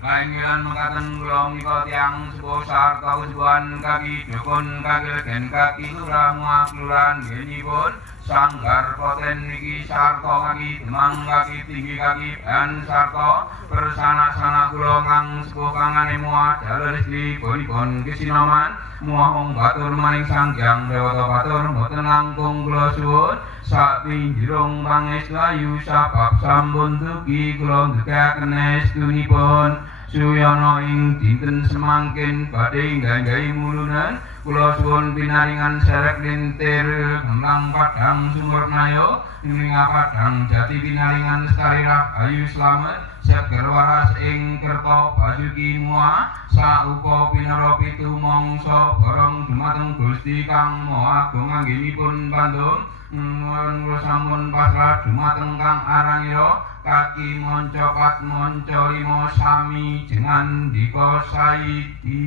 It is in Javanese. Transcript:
Laingilan mekaten kula menika tiyang sepuh sarta kesubuhan kaki dukun kaki legen kaki lurah muak lurahan nggihipun sanggar poten niki sarta kaki demang kaki tinggi kaki dan sarta persana-sana kula kang sepuh kangane muat dalem istri-punipun kesinoman muah batur maning Sanghyang Dewata Batur mboten langkung kula suwun sak pinjirung pangestu sabab sampun dugi kula ndhegaken estunipun Suyana ing dinten semangkin badhe ngganggahi mulunan kula suwun pinaringan serek lintir kembang padhang sumurnayo ing padhang jati pinaringan starirah ayu slamet seger waras ing kerta basuki muah saupa pinara pitu mangsa barang dumateng Gusti kang Maha Agung anggenipun pandum kula sampun pasrah dumateng kang aranira kaki monco pat monco limo sami jengan dika saiki